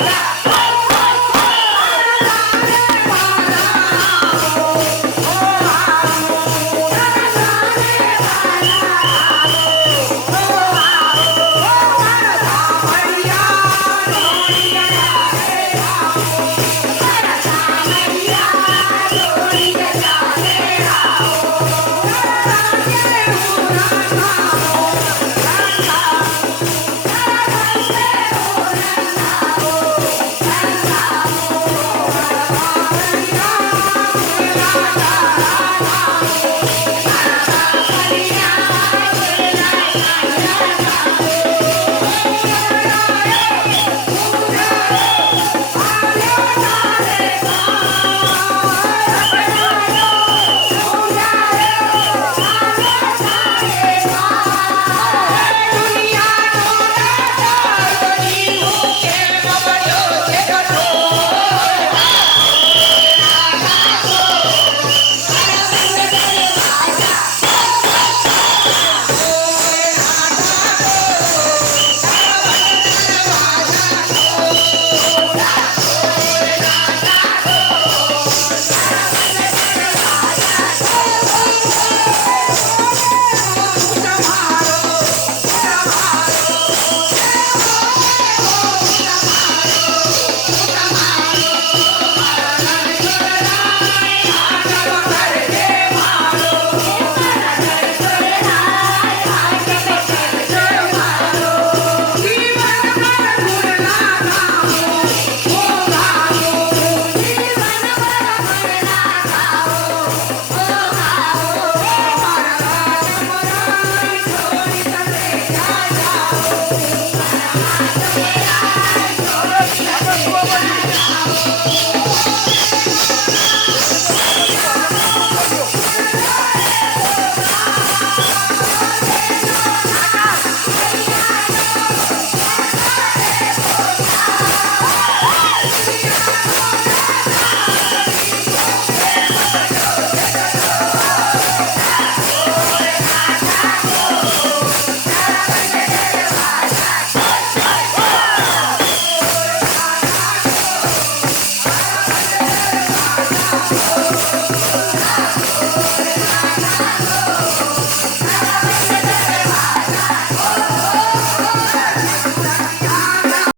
Bye.